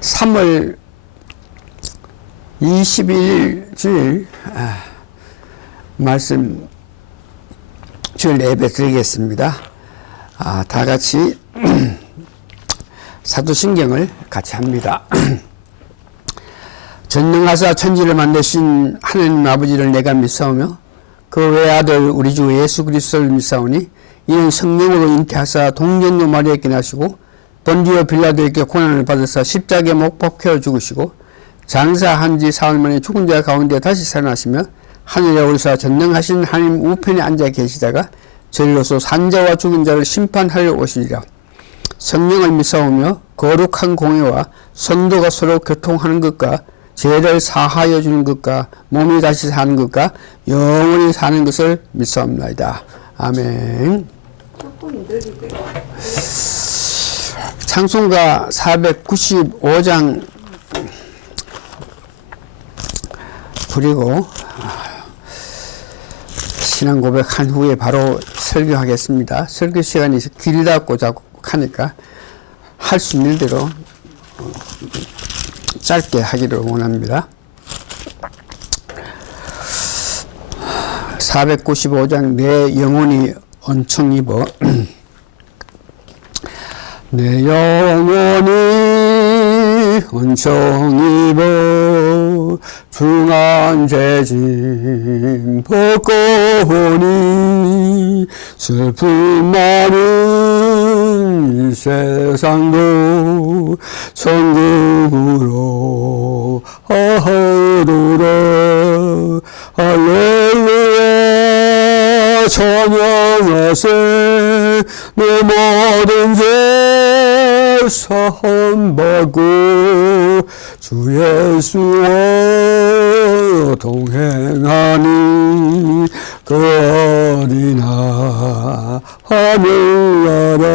3월 20일 주일 말씀 주일 예배 드리겠습니다. 다 같이 사도신경을 같이 합니다. 전능하사 천지를 만드신 하느님 아버지를 내가 믿사오며 그 외아들 우리 주 예수 그리스도를 믿사오니 이는 성령으로 잉태하사 동정녀 마리아에게 나시고 본디오 빌라도에게 고난을 받으사 십자가에 못 박혀 죽으시고 장사한 지 사흘 만에 죽은 자 가운데 다시 살아나시며 하늘에 오르사 전능하신 하나님 우편에 앉아 계시다가 저리로서 산자와 죽은 자를 심판하려 오시리라. 성령을 믿사오며 거룩한 공회와 성도가 서로 교통하는 것과 죄를 사하여 주는 것과 몸이 다시 사는 것과 영원히 사는 것을 믿사옵나이다. 아멘. 찬송가 495장 부리고 신앙 고백한 후에 바로 설교하겠습니다. 설교 시간이 길다고 자꾸 하니까 할 수 있는 대로 짧게 하기를 원합니다. 495장 내 영혼이 은총 입어 내 영혼이 은총 입어 중한 죄짐 벗고 오니 슬픔 많은 이 세상도 천국으로 하도록 할렐루야 찬양하세 내 모든 죄 사함받고 주 예수와 동행하니 그 어디나 하늘나라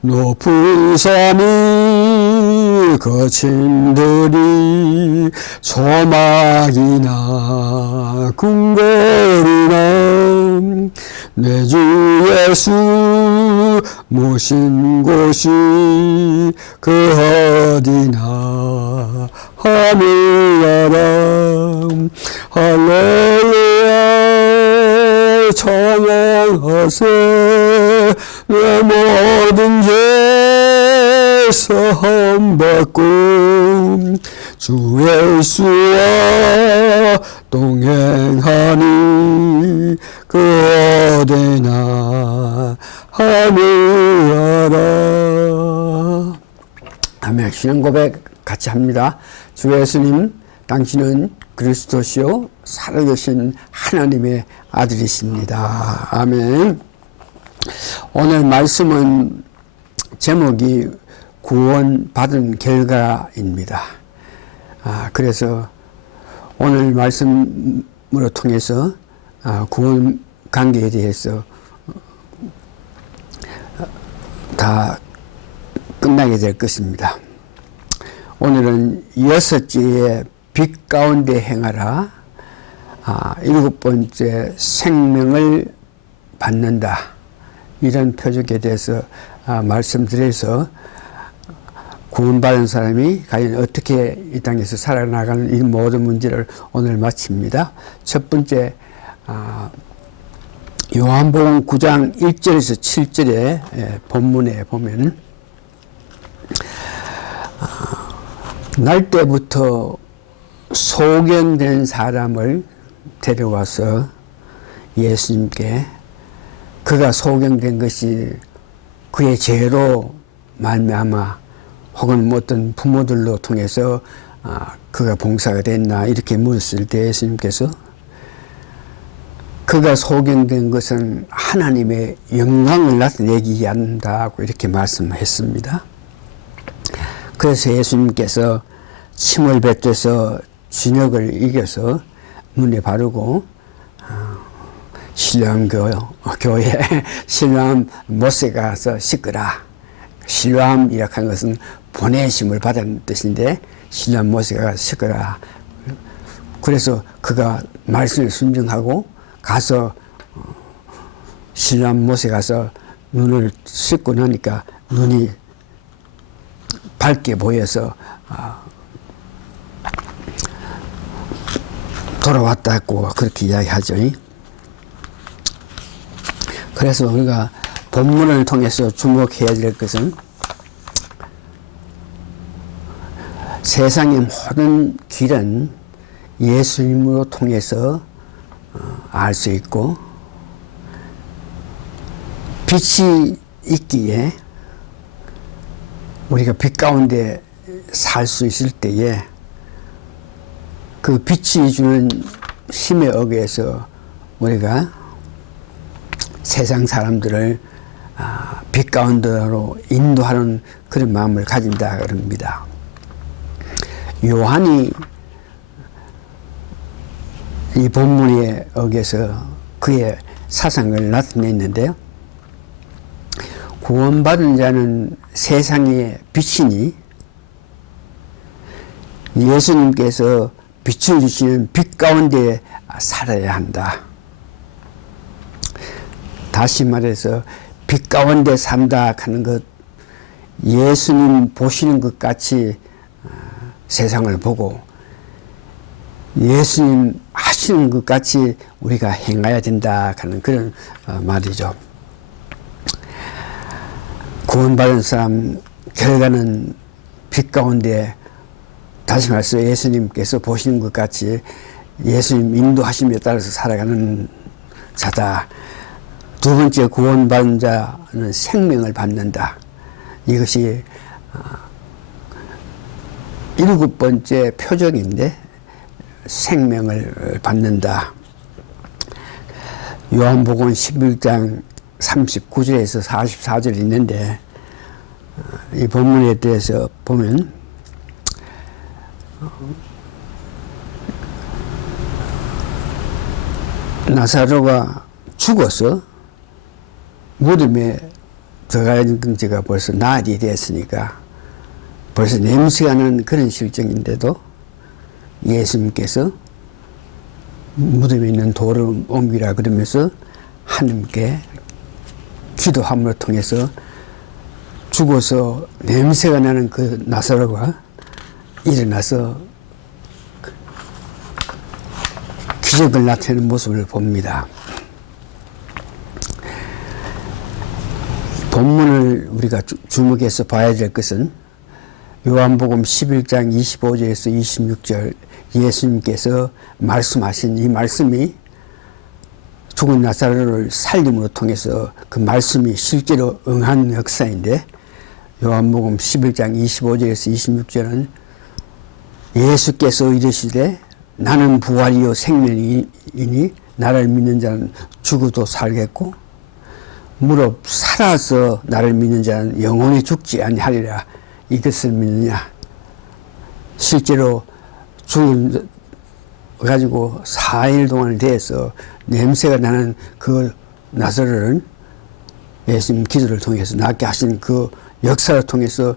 높은 산이 거친들이 소막이나 궁궐이나 내 주 예수 모신 곳이 그 어디나 하늘나라 할렐루야 찬양하세 내 모든 죄 사함받고 주 예수와 동행하니 그 어디나 하늘나라. 아멘. 신앙 고백 같이 합니다. 주 예수님, 당신은 그리스도시요 살아계신 하나님의 아들이십니다. 아멘. 오늘 말씀은 제목이 구원받은 결과입니다. 그래서 오늘 말씀으로 통해서 구원 관계에 대해서 다 끝나게 될 것입니다. 오늘은 6제의 빛 가운데 행하라, 7번째 생명을 받는다, 이런 표적에 대해서 말씀드려서 구원받은 사람이 과연 어떻게 이 땅에서 살아나가는 이 모든 문제를 오늘 마칩니다. 첫 번째, 요한복음 9장 1절에서 7절의 본문에 보면 날 때부터 소견된 사람을 데려와서 예수님께 그가 소견된 것이 그의 죄로 말미암아 혹은 어떤 부모들로 통해서 그가 봉사가 됐나 이렇게 물었을 때 예수님께서 그가 소견된 것은 하나님의 영광을 나타내기 한다고 이렇게 말씀했습니다. 그래서 예수님께서 침을 뱉어서 진역을 이겨서 눈에 바르고 실로암 교회 실로암 못에 가서 씻으라. 실로암이라고 하는 것은 보내심을 받은 뜻인데 실로암 못에 가서 씻으라. 그래서 그가 말씀에 순종하고 가서 실로암 못에 가서 눈을 씻고 나니까 눈이 밝게 보여서 돌아왔다고 그렇게 이야기하죠. 그래서 우리가 본문을 통해서 주목해야 될 것은 세상의 모든 길은 예수님으로 통해서 알 수 있고, 빛이 있기에 우리가 빛 가운데 살 수 있을 때에 그 빛이 주는 힘에 의해서 우리가 세상 사람들을 빛 가운데로 인도하는 그런 마음을 가진다 그럽니다. 요한이 이 본문에 의해서 그의 사상을 나타냈는데요. 구원받은 자는 세상의 빛이니 예수님께서 빛을 주시는 빛 가운데 살아야 한다. 다시 말해서 빛 가운데 산다 하는 것, 예수님 보시는 것 같이 세상을 보고 예수님 하시는 것 같이 우리가 행해야 된다 하는 그런 말이죠. 구원받은 사람 결과는 빛 가운데, 다시 말해서 예수님께서 보시는 것 같이 예수님 인도하심에 따라서 살아가는 자다. 두 번째, 구원받은 자는 생명을 받는다. 이것이 일곱 번째 표적인데, 생명을 받는다. 요한복음 11장 39절에서 44절 있는데, 이 본문에 대해서 보면 나사로가 죽어서 무덤에 들어가는 지가 벌써 나흘이 됐으니까 벌써 냄새가 나는 그런 실정인데도 예수님께서 무덤에 있는 돌을 옮기라 그러면서 하나님께 기도함을 통해서 죽어서 냄새가 나는 그 나사로가 일어나서 기적을 나타내는 모습을 봅니다. 본문을 우리가 주목해서 봐야 될 것은 요한복음 11장 25절에서 26절 예수님께서 말씀하신 이 말씀이 죽은 나사로를 살림으로 통해서 그 말씀이 실제로 응한 역사인데, 요한복음 11장 25절에서 26절은 예수께서 이르시되 나는 부활이요 생명이니 나를 믿는 자는 죽어도 살겠고 무릇 살아서 나를 믿는 자는 영원히 죽지 아니하리라. 이것을 믿느냐? 실제로 죽은 가지고 4일 동안 대해서 냄새가 나는 그 나사로를 예수님 기도를 통해서 낫게 하신 그 역사를 통해서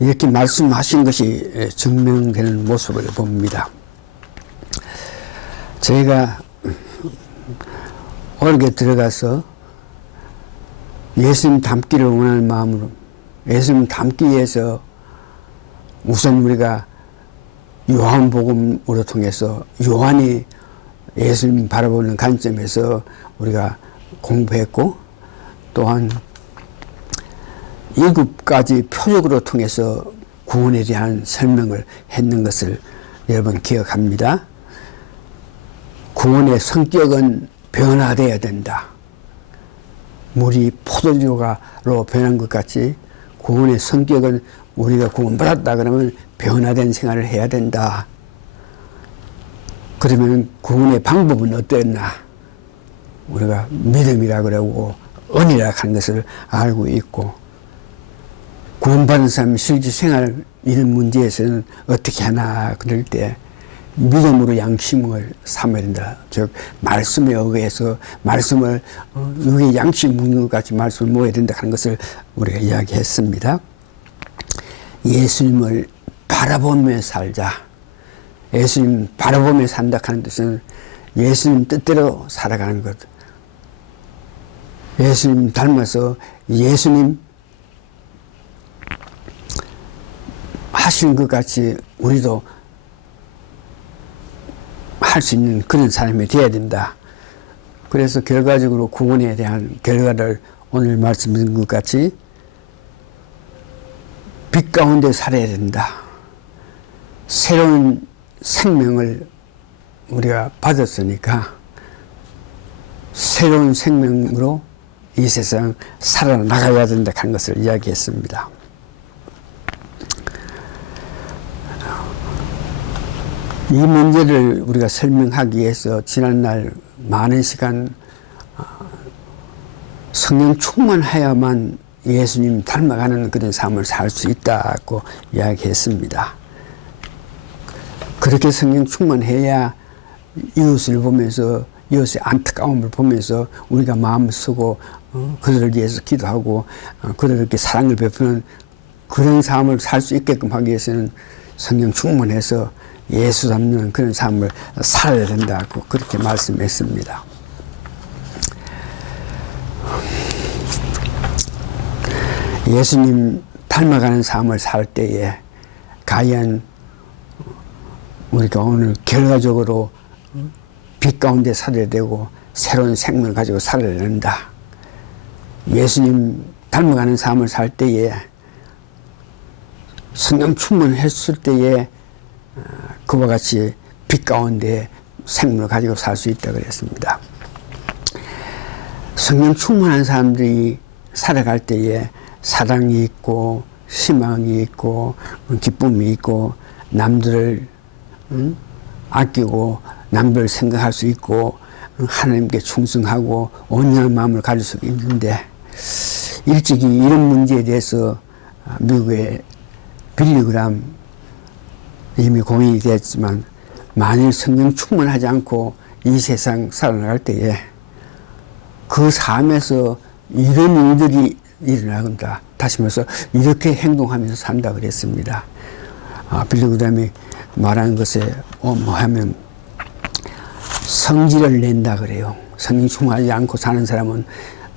이렇게 말씀하신 것이 증명되는 모습을 봅니다. 저희가 어렵게 들어가서 예수님 닮기를 원하는 마음으로 예수님 닮기 위해서 우선 우리가 요한복음으로 통해서 요한이 예수님 바라보는 관점에서 우리가 공부했고, 또한 7가지 표적으로 통해서 구원에 대한 설명을 했는 것을 여러분 기억합니다. 구원의 성격은 변화되어야 된다. 물이 포도주로 변한 것 같이 구원의 성격은 우리가 구원받았다 그러면 변화된 생활을 해야 된다. 그러면 구원의 방법은 어땠나? 우리가 믿음이라 그러고 은이라 하는 것을 알고 있고, 구원받은 사람이 실제 생활 이런 문제에서는 어떻게 하나 그럴 때 믿음으로 양심을 삼아야 된다. 즉 말씀에 의해서 말씀을 여기 양심 묻는 것 같이 말씀을 모아야 된다 하는 것을 우리가 이야기했습니다. 예수님을 바라보며 살자. 예수님 바라보며 산다 하는 뜻은 예수님 뜻대로 살아가는 것. 예수님 닮아서 예수님 하신 것 같이 우리도 할 수 있는 그런 사람이 되어야 된다. 그래서 결과적으로 구원에 대한 결과를 오늘 말씀드린 것 같이 빛 가운데 살아야 된다. 새로운 생명을 우리가 받았으니까 새로운 생명으로 이 세상 살아나가야 된다 하는 것을 이야기했습니다. 이 문제를 우리가 설명하기 위해서 지난날 많은 시간 성령 충만해야만 예수님 닮아가는 그런 삶을 살 수 있다고 이야기했습니다. 그렇게 성령 충만해야 이웃을 보면서 이웃의 안타까움을 보면서 우리가 마음을 쓰고 그들을 위해서 기도하고 그들에게 사랑을 베푸는 그런 삶을 살 수 있게끔 하기 위해서는 성령 충만해서 예수 닮는 그런 삶을 살아야 된다고 그렇게 말씀했습니다. 예수님 닮아가는 삶을 살 때에 과연 우리가 오늘 결과적으로 빛 가운데 살아야 되고 새로운 생명을 가지고 살아야 된다. 예수님 닮아가는 삶을 살 때에 성령 충만했을 때에 그와 같이 빛 가운데 생명을 가지고 살 수 있다고 그랬습니다. 성령 충만한 사람들이 살아갈 때에 사랑이 있고 희망이 있고 기쁨이 있고 남들을 아끼고 남들을 생각할 수 있고 하나님께 충성하고 온전한 마음을 가질 수 있는데 일찍이 이런 문제에 대해서 미국의 빌리그람 이미 공인이 됐지만 만일 성령 충만하지 않고 이 세상 살아나갈 때에 그 삶에서 이런 일들이 일어나간다. 다시 말해서 이렇게 행동하면서 산다 그랬습니다. 빌리그람이 말하는 것에 뭐하면 성질을 낸다 그래요. 성령 충만하지 않고 사는 사람은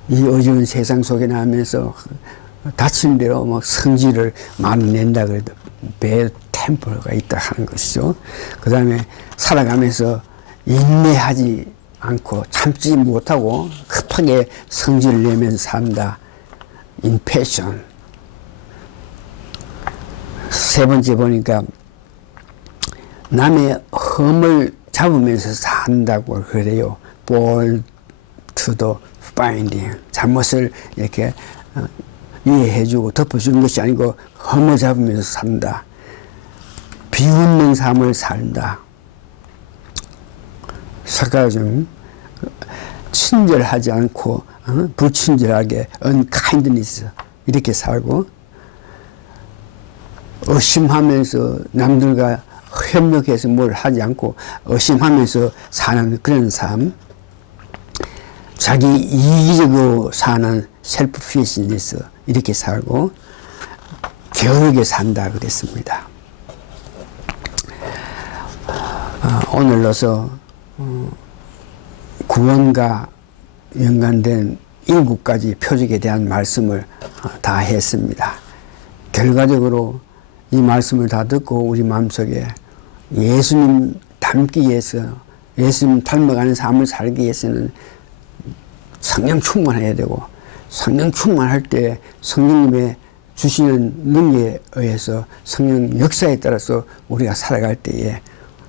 이 어두운 세상 속에 나면서 다친 대로 뭐 성질을 많이 낸다 그래도 배 템포가 있다 하는 것이죠. 그 다음에 살아가면서 인내하지 않고 참지 못하고 급하게 성질을 내면서 산다. impatient. 세 번째 보니까 남의 흠을 잡으면서 산다고 그래요. fall to the finding. 잘못을 이렇게 이해해주고 덮어주는 것이 아니고 흠을 잡으면서 산다. 비웃는 삶을 산다. sarcasm. 친절하지 않고 불친절하게 unkindness 이렇게 살고 의심하면서 남들과 협력해서 뭘 하지 않고 의심하면서 사는 그런 삶, 자기 이기적으로 사는 selfishness 이렇게 살고 게으르게 산다 그랬습니다. 오늘로서 구원과 연관된 7가지 표적에 대한 말씀을 다 했습니다. 결과적으로 이 말씀을 다 듣고 우리 마음속에 예수님 닮기 위해서 예수님 닮아가는 삶을 살기 위해서는 성령 충만해야 되고 성령 충만할 때 성령님의 주시는 능력에 의해서 성령 역사에 따라서 우리가 살아갈 때에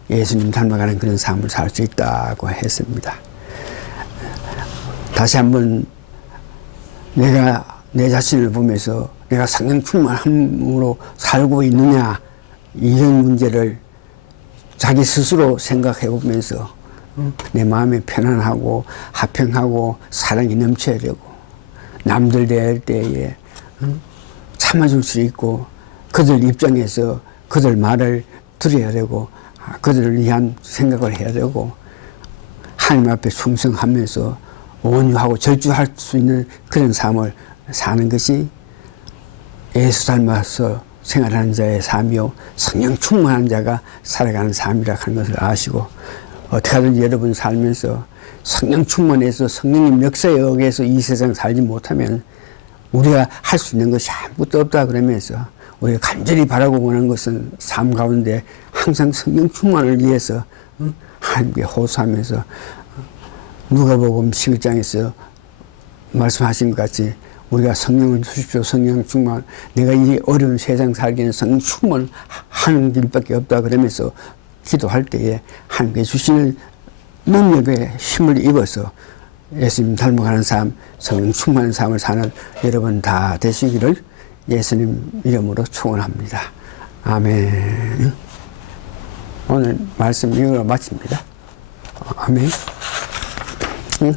예수님 닮아가는 그런 삶을 살 수 있다고 했습니다. 다시 한번 내가 내 자신을 보면서 내가 성령 충만함으로 살고 있느냐 이런 문제를 자기 스스로 생각해 보면서 내 마음이 편안하고 화평하고 사랑이 넘쳐야 되고 남들 대할 때에 참아줄 수 있고 그들 입장에서 그들 말을 들어야 되고 그들을 위한 생각을 해야 되고 하나님 앞에 충성하면서 온유하고 절주할 수 있는 그런 삶을 사는 것이 예수 닮아서 생활하는 자의 삶이요 성령 충만한 자가 살아가는 삶이라 하는 것을 아시고 어떻게 하든지 여러분 살면서 성령 충만해서 성령님 역사에 의해서 이 세상 살지 못하면 우리가 할 수 있는 것이 아무것도 없다 그러면서 우리가 간절히 바라고 원하는 것은 삶 가운데 항상 성령 충만을 위해서 하나님께 호소하면서 누가복음 11장에서 말씀하신 것 같이 우리가 성령을 주십시오. 성령 충만. 내가 이 어려운 세상 살기에는 성령 충만하는 길밖에 없다 그러면서 기도할 때에 하나님께 주시는 능력의 힘을 입어서 예수님 닮아가는 삶, 성령 충만한 삶을 사는 여러분 다 되시기를 예수님 이름으로 축원합니다. 아멘. 오늘 말씀 이거로 마칩니다. 아멘. 응?